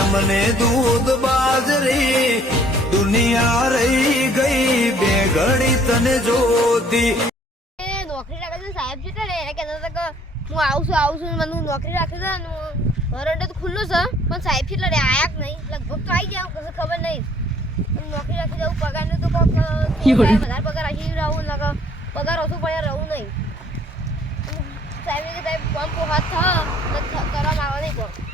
અમને દૂધ બાજરી દુનિયા રહી ગઈ બે ઘડી તને જોતી. નોકરી લાગે છે સાહેબ છે ને એને કહેતા હતા કે હું આવું છું મને નોકરી રાખી છે વરંડો તો ખુલ્લો છે પણ સાહેબ છે એટલે આયા જ નહીં લગભગ તો આવી ગયા કશું ખબર નહીં નોકરી રાખી જવું પગારનું તો વધારે પગાર રાખી રહું ને પગાર ઓછું પડે રહું નહીં સાહેબ કે સાહેબ પંપ હાથ કરવામાં આવે નહીં પણ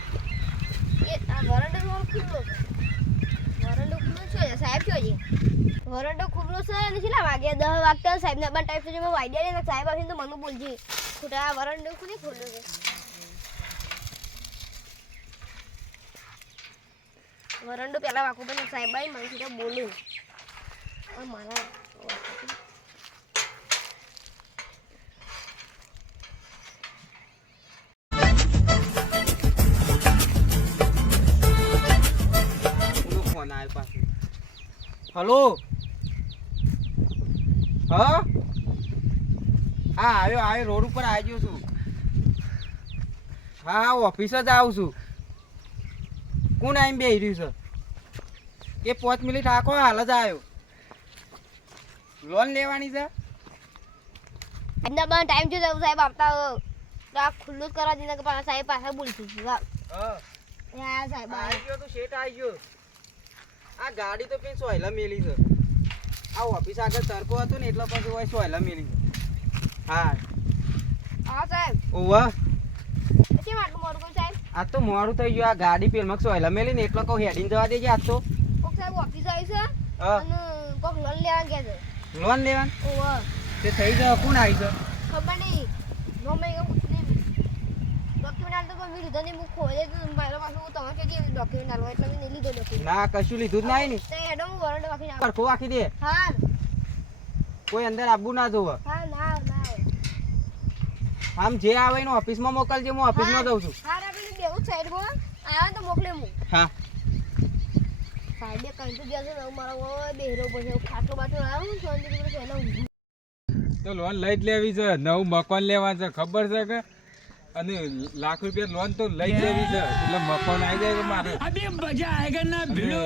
એ વરંડો ખુલ્લો વરંડો ખુલ્લો છે સાહેબ કયો છે વરંડો ખુલ્લો છે અને કેટલા વાગે 10 વાગતા સાહેબના બન ટાઈપ સુધી મેં આઈડિયા ને સાહેબ આવીને તો મને બોલજી ખોટા વરંડો ખુલ્લો છે વરંડો પેલા વાકો પણ સાહેબ આવી મને સીધા બોલ્યું મારા હલો હા આવ્યો રોડ ઉપર આવી ગયો છું હા ઓફિસ જ આવું છું કોણ આવીને બેસી રહ્યું છે એ 5 મિનિટ આખો હાલ જ આવ્યો લોન લેવાની છે એમના બન ટાઈમ છે સાહેબ આવતા આ ખુલ્લું કરવા દીધા કે સાહેબ પાછા બોલશું હા સાહેબ આવી ગયો તો શેઠ આવી ગયો આ ગાડી તો પેલી સોયલા મેલી છે આ ઓફિસ આગળ તરકો હતો ને એટલે પછી હોય સોયલા મેલી છે હા સાહેબ ઓવા કેમ આટલું મોડું કોઈ સાહેબ આજ તો મોડું થઈ ગયું આ ગાડી પેલમાં સોયલા મેલી ને એટલે કહું હેડીને જવા દેજે આજ તો કોક સાહેબ ઓફિસ આવી છે અને કોક લોન લેવા ગયા છે લોન લેવાનું ઓવા તે થઈ જાય કોણ આવી છે ખબર નહીં નો મેં ડોક્યુમેન્ટ આલતો પણ મેં લીધો નહીં હું ખોજે તો મારા પાસે તમે કે ડોક્યુમેન્ટ આલવા એટલે મેં લીધો ડોક્યુમેન્ટ ના કશું લીધું જ નહીં ને તે હેડો હું વરંડો વાખી ના પરખો વાખી દે હા કોઈ અંદર આવવું ના જોવે હા ના આમ જે આવે એનો ઓફિસમાં મોકલજે હું ઓફિસમાં જઉં છું હા આપણે બેવું સાઈડ માં આવ્યો તો મોકલે હું હા સાહેબે કહી તો ગયા છે મારો બેહરો પછી ખાટલો બાટલો આવ્યો સોંજી પર પહેલા તો લોન લઈ જ લેવી છે નવું મકાન લેવા છે ખબર છે કે અને લાખ રૂપિયા લોન તો લઈ જ લેવી છે એટલે મકાન આવી જાય મારે અબે મજા આયેગા ના ભીડો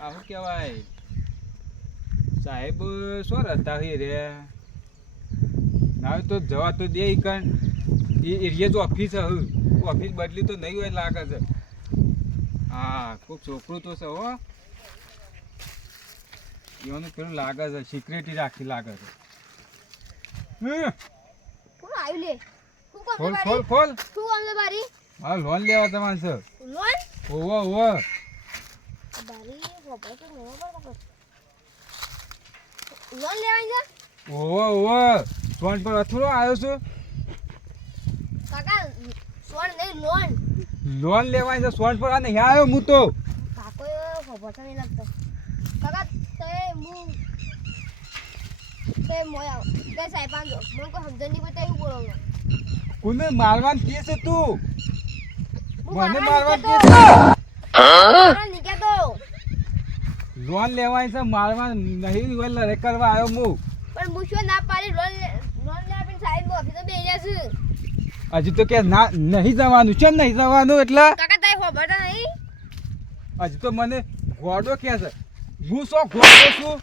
આવું કહેવાય સાહેબ શું હતા રે ના તો જવા તો દે કણ એ એરિયા જો ઓફિસ ઓફિસ બદલી તો નહીં હોય લાગે છે હા ખૂબ છોકરું તો છે હો એનું પેલું લાગે છે સિક્યુરિટી રાખી લાગે છે કોણ આવ્યું લે ખોલ ખોલ ખોલ શું આમને બારી હા લોન લેવા તમારે છે લોન ઓવો ઓવો બારી ખબર તો ન પડતો લોન લેવાની છે ઓવો ઓવો સોન પર અથડો આવ્યો છું કાકા સોન નહીં લોન લોન લેવાની છે સોન પર આ નહીં આવ્યો હું તો કાકો ખબર તો નહીં લાગતો કાકા તે મોયા તે સાહેબ આંજો મને કોઈ સમજણ નહીં પડતા એવું બોલો કોને મારવાન કે છે તું મને મારવાન કે નીકળે તો લોન લેવાની છે મારવાન નહીં લડે કરવા આવ્યો હું પણ મુશો ના પાડી લોન લેવા પણ સાહેબ ઓફિસે બેહી છે હજી તો કે ના નહીં જવાનું કેમ નહીં જવાનું એટલે કાકા તાઈ ખબર તો નહીં હજી તો મને ગોડો કે છે હું શું ગોડો છું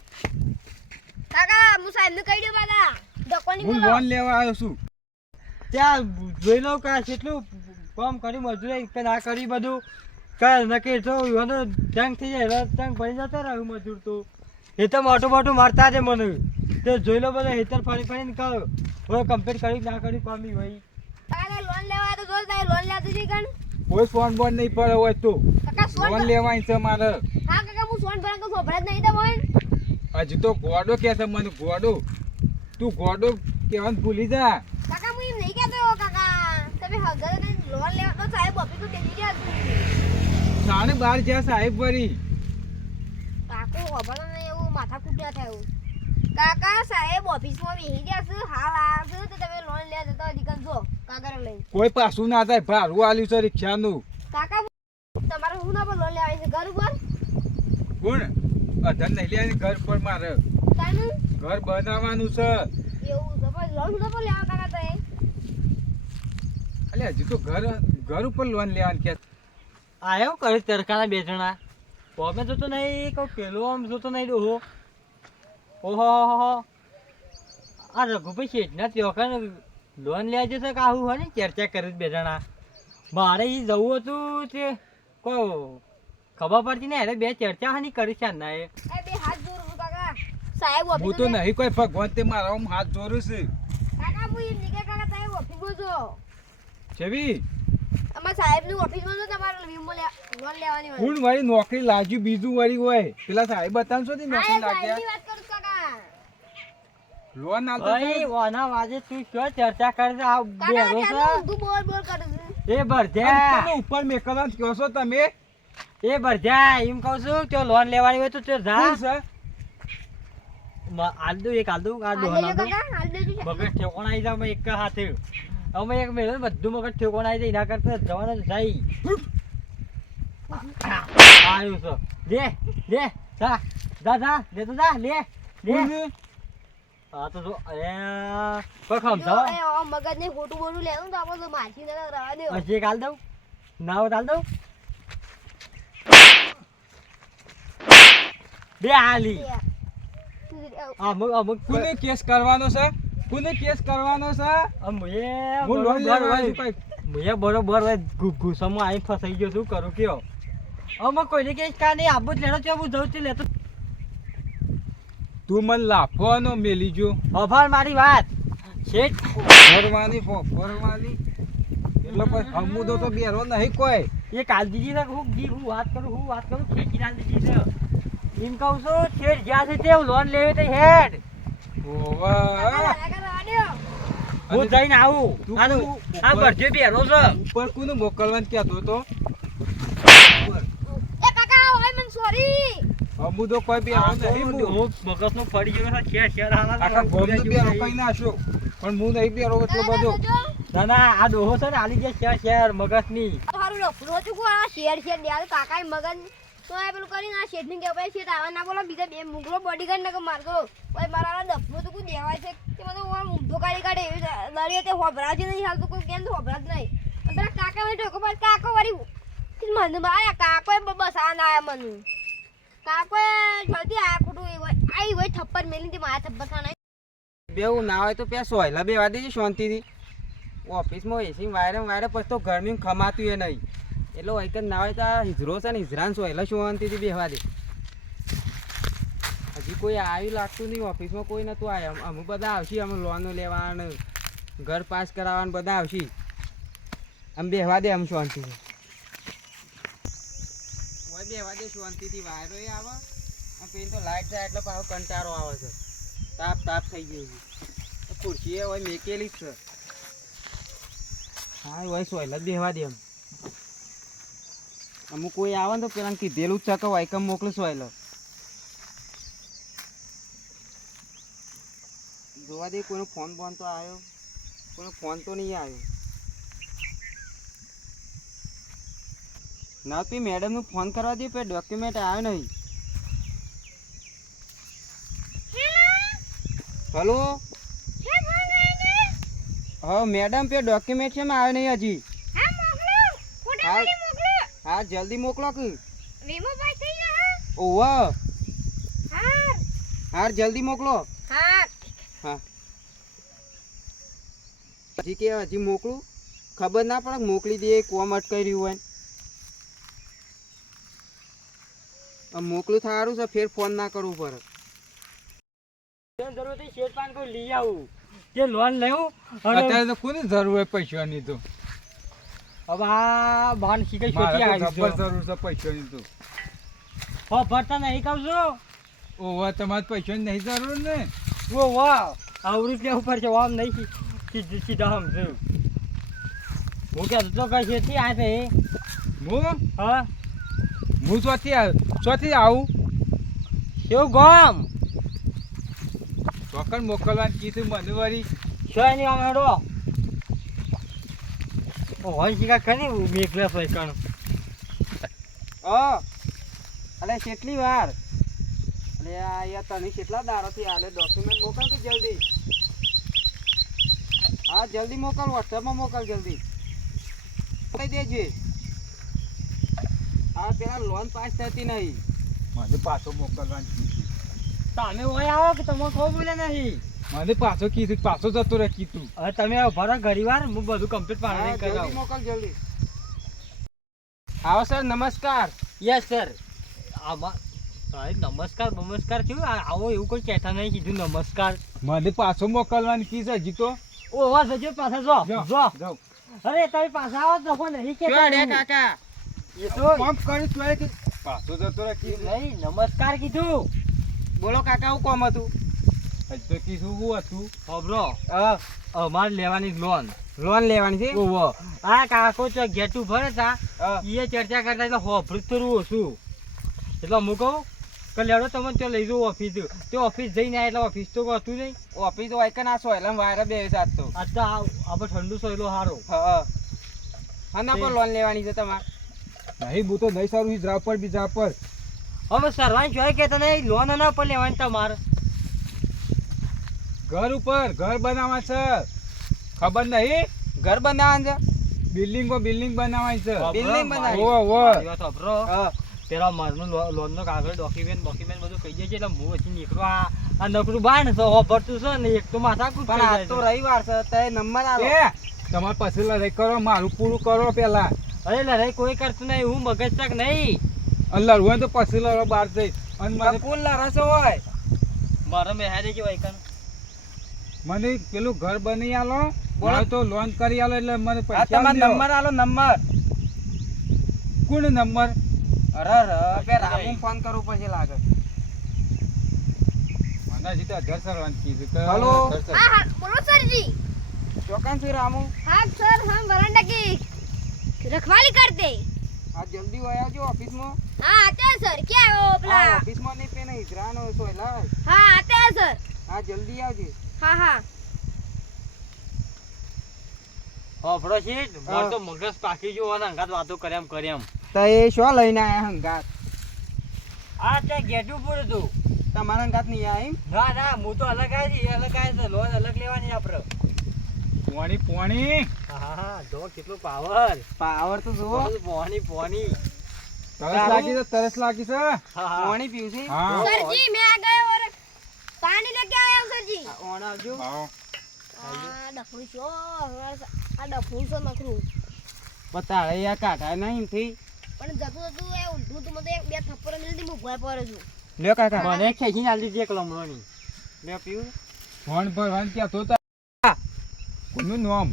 કાકા હું સાહેબ ને કહી દઉં બાદા દકોની હું લોન લેવા આવ્યો છું ત્યાં જોઈ લઉં કે કેટલું કામ કર્યું મજૂરી કે ના કરી બધું કે નક્કી તો એનો જંગ થઈ જાય જંગ ભરી જતો રહ્યું મજૂર તો એ તો મોટું મોટું મારતા છે મને તે જોઈ લો બધા હેતર ફરી ફરીને કહો હવે કમ્પ્લીટ કર્યું ના કર્યું પામી ભાઈ કાકા લોન લેવા તો જોલ તાઈ લોન લેતો છે કણ કોઈ સોન બોન નહીં પડે હોય તો કાકા લોન લેવાની છે મારે હા કાકા હું સોન ભરા તો ખબર જ નહીં તમને હજી તો ગોડો કે છે મને ગોડો તું ગોડો કહેવાનું ભૂલી જા કાકા હું એમ નહીં કહેતો કાકા તમે હગર ને લોન લેવા તો સાહેબ ઓફિસ બેસી ગયા છે 12:30 જ્યાં સાહેબ વળી કાકો ખબર નહીં એવું માથા કૂટ્યા થાય એવું કાકા સાહેબ ઓફિસમાં બેસી ગયા છે હાલ આવ્યા છે તો તમે લોન લેવા જતા દીકન જો કાગળ લઈ કોઈ પાછું ના થાય ભાડું આલ્યું છે રિક્ષાનું કાકા તમારે હું ના પર લોન લેવાની છે ઘર ઉપર કોણ અધન નહીં લેવાની ઘર પર મારે તાનું ઘર બનાવવાનું છે એવું તો પણ લોન હું પર લેવા કાકા તો એટલે હજી તો ઘર ઉપર લોન લેવાની કે આયો કરે તડકાના બે જણા પોમે જોતો નહીં કોઈ પેલો આમ જોતો નહીં ડોહો ઓહો આ રઘુભાઈ શેઠના ત્યોકન લોન લેવા જશે કે આવું હોય ને ચર્ચા કરી બે જણા મારે એ જવું હતું તે કોઈ ખબર પડતી ને અરે બે ચર્ચા હાની કરી છે ના એ બે હાથ જોડું છું કાકા સાહેબ હું ઓફિસ તો નહીં કોઈ ભગવાન તે મારા આમ હાથ જોડું છું કાકા હું એમ નીકળે કાકા સાહેબ ઓફિસમાં છો છેવી અમારા સાહેબની ઓફિસમાં છો તમારે વીમો લોન લેવાની હોય કોણ વળી નોકરી લાગ્યું બીજું વળી હોય પેલા સાહેબ બતાવશો ને નોકરી સાહેબની લાગ્યા વાત કરું છું કાકા લોન આલતો ભાઈ ઓના વાજે તું શું ચર્ચા કરે છે આ કાકા બેરો ચાલો ઊંધું બોલ બોલ કરે છે એ ભરજા ઉપર મેકલા કહો છો તમે એ ભરજા એમ કહું છું કે લોન લેવાની હોય તો તે જા કોણ છે આલદુ એક આલદુ આ હાલ ડોહા દેજો આલદુ કાકા હાલ દેજો મગજ ઠેકોણ આવી જાય અમે એક હાથે અમે એક મેળે બધું મગજ ઠેકોણ આવી જાય એના કરતા જવાનું જાય આવ્યું છે લે લે જા જા જા લે તો જા લે લે કોણ છે? હા તો જો અરે કોઈ ખમતો મગજ ને ખોટું બોલું લેવું તો આપણે તો માછી ને રવા દો હજી એક આલ દઉં નાવ આલ દઉં બે હાલી અમુક અમુક કોને કેસ કરવાનો છે કોને કેસ કરવાનો છે હું લોન લેવા આવ્યો છું કઈ મુએ બરોબર હોય ગુસ્સામાં આવી ફસાઈ ગયો શું કરું કયો અમે કોઈને કહીશ કા નહીં આબુ જ લેણો છે હું જઉં છું લેતો તું મને લાફવાનો મેલી જો અભાર મારી વાત શેઠ ફરવાની ફરવાની એટલે કોઈ હમુદો તો બેરો નહીં કોઈ એ કાલ દીધી ને હું વાત કરું ખેંચી ના દીધી છે એમ કહું છું શેઠ જ્યાં છે તે લોન લેવી તો હેડ ઓવા હું જઈને આવું તું આ કોનું આ ભરજે બેરો છે ઉપર કોને મોકલવાનું કહેતો તો એ કાકા ઓય મન સોરી હમુદો કોઈ બેરો નહીં હું મગજનો પડી ગયો છે શેર આખા ગોમનો બેરો કઈ નાખ્યો પણ હું નહીં બેરો એટલો બધો ના ના આ ડોહો છે ને આલી ગયા શેર મગજની તારું લફડો છું કો આ શેર શેર દેલ કાકા મગન તો આ પેલું કરીને આ શેઠ ની કે ભાઈ શેઠ આવા ના બોલો બીજા બે મુગલો બોડીગાર્ડ ને કે મારતો ભાઈ મારા ડફનો તો કોઈ દેવાય છે કે મને ઓર ઊંધો કાઢી કાઢે દરિયો તે હોભરા જ નહીં હાલતો કોઈ કેમ તો હોભરા જ નહીં અને કાકા મને ઢોકો પર કાકો વારી મને આયા કાકો બસ આ ના આયા મને કાકો જલ્દી આ ખોટું આઈ હોય થપ્પડ મેલી તે મારા થપ્પડ ખાના બેવું ના હોય તો પેસો હોય બેવા દેજે શાંતિથી ઓફિસમાં એસી વાયરે પછી તો ગરમી ખમાતું એ નહીં એટલે હોય કે ના હોય તો આ હિજરો છે ને હિજરાન સોયલા શાંતિથી બેવા દે હજી કોઈ આવ્યું લાગતું નહીં ઓફિસમાં કોઈ નહોતું આવ્યું અમે બધા આવશી અમે લોનો લેવા ઘર પાસ કરાવવાનું બધા આવશી આમ બેવા દે આમ શાંતિથી હોય બેવા દે શાંતિથી વાયરો એ આવે આમ પેલી તો લાઈટ જાય એટલે પાછો કંટાળો આવે છે તાપ થઈ ગયું છે ખુરશી એ હોય મેકેલી જ છે હા હોય સોયલા જ બેવા દે એમ અમુક કોઈ આવે ને તો પેલા કીધેલું જ છે કે વાયકમ મોકલું સોયલો જોવા દે કોઈનો ફોન બોન તો આવ્યો કોઈનો ફોન તો નહીં આવ્યો ના પી મેડમનું ફોન કરવા દે પણ ડોક્યુમેન્ટ આવ્યો નહીં હલો હા મેડમ પે ડોક્યુમેન્ટ છે આવ્યો નહીં હજી હા જલ્દી મોકલો કે ઓવા હાર જલ્દી મોકલો હા હજી કે હજી મોકલું ખબર ના પડે મોકલી દે કોમ અટકાઈ રહ્યું હોય મોકલું થારું છે ફેર ફોન ના કરવું પડે જરૂર હતી શેઠ પાન કોઈ લઈ આવું જે લોન લેવું અત્યારે તો કોની જરૂર હોય પૈસાની તો હવે આ બાન શીખી મારે શોધી તો આવી જબર જરૂર છે પૈસાની તો ભરતા નહીં કહું છું ઓવા તમારે પૈસાની નહીં જરૂર ને ઓ વાહ આવડી કે ઉપર છે આમ નહીં સીધા સમજુ હું કહેતો તો કઈ શેઠી આ છે હું હા હું ચોથી આવું કેવું ગામ ચોકન મોકલવાનું કીધું મને વળી શોય નહીં આમ હેડો હોય શીખા કરી મેકલે હોય કણ અરે કેટલી વાર અરે આ યાર તને કેટલા દારોથી આલે ડોક્યુમેન્ટ મોકલ કે જલ્દી હા જલ્દી મોકલ વોટ્સએપમાં મોકલ જલ્દી મોકલી દેજે આ પેલા લોન પાસ થતી નહીં. મને પાછો મોકલવાનું કીધું. તમે ઓય આવો કે તમે કહો બોલે નહીં. મને પાછો કીધું, પાછો જતો રહે કીધું. હવે તમે ભરો ઘડી વાર હું બધું કમ્પ્લીટ હા, પાડી જલ્દી કરાવું. મોકલ જલ્દી. આવો સર, નમસ્કાર. Yes sir. આમાં સાહેબ નમસ્કાર થયું આવો એવું કોઈ કહેતા નહીં કીધું નમસ્કાર. મને પાછો મોકલવાનું કીધું હજી તો. ઓવા સજો પાછા જો જાઓ, જાઓ. અરે તમે પાછા આવો તો કોઈ નહીં ક્યાં રે કહેતા કાકા? એ તો કામ કરી તોય કે પાછો જતો રહે કીધું. નહીં નમસ્કાર કીધું. બોલો કાકા, હું કોમ હતું? હજી તો કીધું હું હતું. ખબરો અમારે લેવાની લોન. લોન લેવાની છે? ઓવો આ કાકો તો ગેટ ઉભર હતા હા. એ ચર્ચા કરતા એટલે હોફરું થોડું ઓછું એટલે હું કહું કે લેડો તમે ત્યાં લઈ જાઉં ઓફિસ. તે ઓફિસ જઈને આવ્યા એટલે ઓફિસ તો હતું નહીં. ઓફિસ તો વાયકન આ સોયલા વાયરા બે સાત તો. આ તો આપણે ઠંડુ સોયલો સારો. હા. આના પર લોન લેવાની છે તમારે? નહીં હું તો નહીં સારું જા પર બીજા પર. હવે સરવાન જોઈ કે તને લોન એના પર લેવાની તમારે. ઘર ઉપર ઘર બનાવવા છે, ખબર નહીં? ઘર બનાવવાનું છે? બિલ્ડિંગ બનાવવાની છે. બિલ્ડિંગ બનાવી. ઓવો, ઓવો. મારી વાત સાંભળો. હા. પેલા મારનું લોનનો કાગળ ડોક્યુમેન્ટ બધું કહી જાય છે એટલે હું પછી નીકળો આ નકરું બાણ છે ઓફરતું છે ને એક તો માથાકૂટ પણ થઈ આજ તો જાય છે. રવિવાર છે, તે નંબર આલો. એ તમારે પછી લડાઈ કરો, મારું પૂરું કરો પેલા. અરે લડાઈ કોઈ કરતું નહીં, હું મગજ તક નહીં. અને લડવું હોય તો પછી લડો બહાર જઈ. અને મને કુલ રસો હોય. મારે મેં હારે કે વાયકન મને પેલું ઘર બની આલો, બોલો. મારે તો લોન કરી આલો એટલે મને આ પૈસા તમારો આલજો. નંબર આલો, નંબર. કોણ નંબર? અરે બે રામુ ફોન કરવું પડશે લાગે. મને હજી તો 1000 સરવાનું કીધું કે હલો. 1000. હા હા બોલો સરજી. ચોકાન છે રામુ? हाँ सर हम वरांडा की रखवाली करते हैं। આ જલ્દી હોય આવજો ઓફિસમાં. हाँ आते हैं सर। क्या है वो આ अपना? ઓફિસમાં નહીં પેને હિજરાનો સોયલા. हाँ आते हैं सर। હા જલ્દી આવજો. हाँ हाँ હોફળો છે મારે તો મગજ પાકી ગયો અને અંગાત વાતો કર્યા તો એ શું લઈને આયા હંગાત? આ ત્યાં ગેટ ઉપર હતું. તમારા હંગાત નહીં આયા એમ? ના હું તો અલગ આવી એ અલગ આવી છે લોન અલગ લેવાની આપણે. પોણી હા જો કેટલું પાવર. પાવર તો જુઓ. પોણી તરસ લાગી છે. પાણી પીવું છે? હા. सर जी मैं आ गए और पानी लेके आया हूँ सर जी। આ ઓણ આવજો. આવો. डफड़ू छो आ डफड़ू छो नखरू બતાડે યા કાઢાય નહીં થી. पण जतू जतू ए उल्टू तो मते एक बे थप्पड़ मिलती मु भय पड़े छु। લ્યો કાકા. મને ખેંચીને આલી દીધી એક લમણોની. લ્યો પીવું. ફોન પર વાન ક્યાં તો તા. કોનું નામ?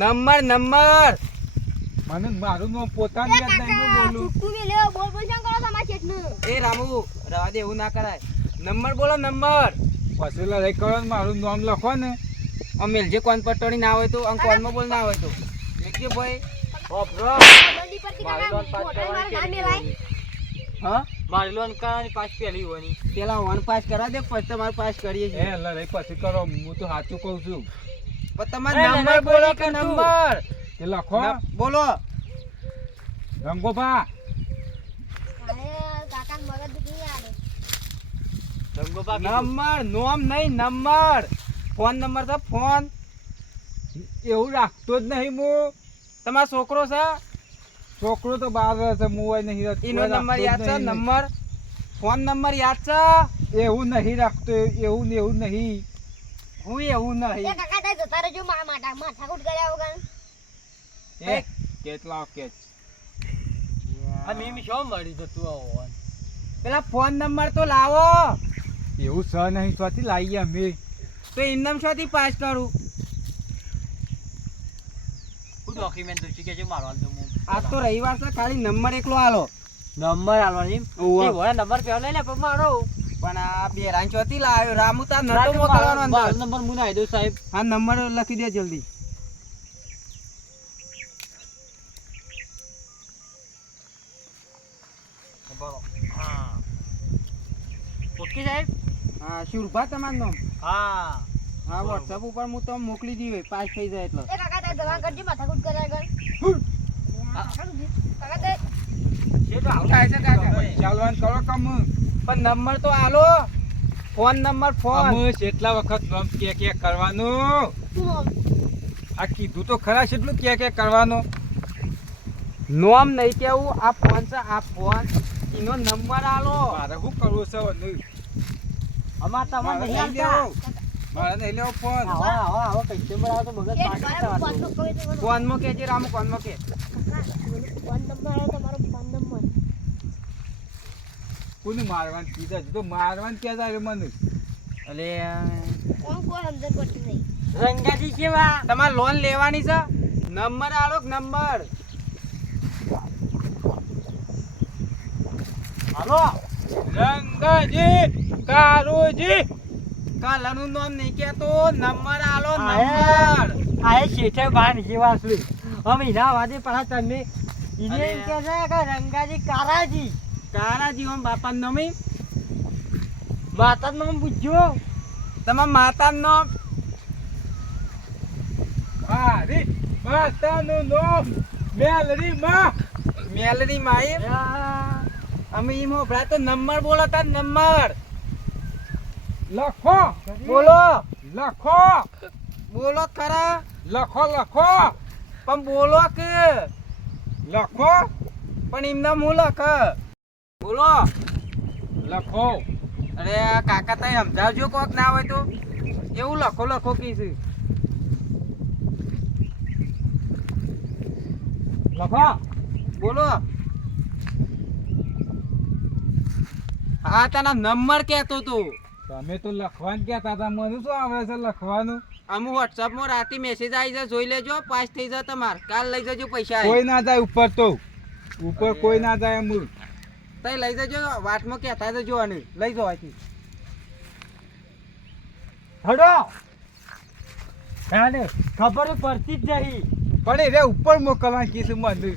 નંબર. મને મારું નામ પોતાનું ए યાદ નહીં, હું काका બોલું. चुटकू में ले बोल बोल क्या करो समाज चेट नु। એ રામુ રવા દે, એવું ના કરાય. નંબર બોલો, નંબર. પછી લડાઈ કરો ને મારું નામ લખો ને. અમેલ જે કોન પટોડી ના હોય તો અંક કોનમાં બોલ ના હોય તો લેખજો ભાઈ. હોફળો बंदी पर की મારી લોન काका પાસ होटल मार नाम કરવાની में भाई। હા, મારી લોન કરવાની પાસ પહેલી હોવાની. પેલા વન પાસ કરા દે પછી તમારે પાસ કરીએ એ છીએ. લડાઈ પછી કરો, હું તો સાચું કહું છું. પણ તમારે એ નંબર લડાઈ બોલો કોઈ કે નહીં કરતું. નંબર એ લખો. બોલો. રંગોભા अरे काका मगज दुखी आ रे। રંગોબા કીધું. નંબર નોમ નહીં, નંબર. ફોન નંબર છે, ફોન. એવું રાખતો જ નહીં હું. તમારો છોકરો છે? છોકરો તો બહાર રહે છે, મોબાઈલ નહીં રાખતો. એનો નંબર યાદ છે? નંબર ફોન નંબર યાદ છે? એવું નહીં રાખતો, એવું ને એવું નહીં. હું એવું ए નહીં. काका ताई जता रे जो माथा कुट गया होगा। એ કેટલા કેચ. આ મીમ શો મળી જતું આ હોવાનું. પેલા ફોન નંબર તો લાવો. એવું સહ નહીં, ત્યાંથી લાવીએ અમે. તો એમનામ શોથી પાસ કરું? હું ડોક્યુમેન્ટ તો શીખે છે મારવાનું તો હું. આજ તો રવિવાર છે, ખાલી નંબર એકલો આલો. નંબર આલવાની. ઓવા. એ હોય નંબર પેલો લઈ લે પણ મારો. પણ આ બે રાંચ ચોથી લાવ્યો. રામુતા નતો મારો મોકલવાનો અંદર. નંબર હું નાઈ દઉં સાહેબ. હા, નંબર લખી દે જલ્દી. હા ઓકે સાહેબ. હા, શુરભા તમારું નામ? હા હા, વોટ્સઅપ ઉપર હું તમને મોકલી દીધી હોય, પાસ થઈ જાય એટલે. ए काका ताई दवा करजे माथा कुट करे गन। काका ताई છે તો આવું થાય છે કાકા. ચાલવાનું કરો કામ. પણ નંબર તો આલો. Phone number, phone. અમે કેટલા વખત નામ કે કરવાનું. तू આ કીધું તો ખરા કેટલું કે કરવાનું. નોમ નહીં કેવું આ ફોન છે આ ફોન એનો નંબર આલો મારે શું કરવું છે નહીં? અમાર તો મારે નહીં નહીં હાલતા. લેવો. મારે નહીં લેવો ફોન. આવો કસ્ટમર આવે તો મગજ એ પાકી મારો થવાનું. ફોનનો કોઈ તો બોલો. ફોનમાં કે છે રામુ ફોનમાં કે કાકા, ફોન નંબર આવો તમારો ફોન નંબર. કોને મારવાનું કીધા છે? તો મારવાનું કહેતા છે મને. અલે કોણ કોઈ સમજણ પડતી નહીં. રંગાજી કેવા તમારે લોન લેવાની છે નંબર આલો કે નંબર હાલો રંગાજી, કારુજી. કાલાનું નામ નહીં કેતો નંબર આલો આયા. નંબર આ શેઠે બાન જેવા છે અમે ના વાદે પાછા તમે ઈને અરે. એમ કે છે કે રંગાજી કારાજી કારાજી ઓમ બાપાનું નામ ઈ? માતાનું નામ પૂછજો તમારા માતાનું નામ મારી માતાનું નામ મેલડી માં. મેલડી માઈ અમે ઈ મોભરા તો નંબર બોલો તાર નંબર લખો, બોલો લખો, બોલો ખરા લખો, લખો, પણ બોલો કે લખો, પણ એમને હું લખ બોલો લખો. અરે આ કાકા તમે સમજાવજો કોક ના હોય તો એવું લખો લખો કીધું લખો બોલો હા તારા નંબર કહેતો તું તમે તો લખવાનું કહેતા હતા, મને શું આવડે છે લખવાનું? અમુ વોટ્સઅપમાં રાતે મેસેજ આવી જાય જોઈ લેજો પાસ થઈ જાય તમારે કાલ લઈ જજો પૈસા કોઈ ના જાય ઉપર, તો ઉપર કોઈ ના જાય એમ. તઈ લઈ જજો વાટમાં કહેતા જજો અને લઈ જાઓ અહીંથી હડો હેડે ખબર પડતી જ નહીં પણ એ રે ઉપર મોકલવાનું કીધું મને.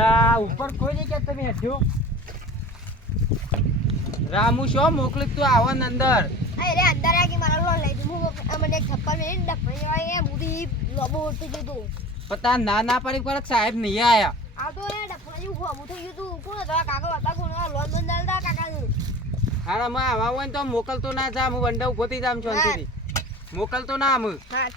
આ ઉપર કોઈ નહીં કે તમે હેઠો રામુ શો મોકલી તું આવો ને અંદર અરે અંદર આ કે મારો લોન લઈ દઉં. હું મને એક થપ્પડ મેરીને ડફાઈ વાળી એમ ઊંધી લોબો ઉઠી ગયું તું. પણ તાર ના પડી પર સાહેબ નહીં આયા આ તો એ ડફાઈ ઉભું થઈ ગયું તું. કોણ હતા કાકા હતા કોણ લોન બંધ હતા કાકાનું. હારા માં આવા હોય ને તો મોકલતો ના જા હું વંડા ઉભો થઈ જામ શાંતિથી મોકલતો ના આમ હા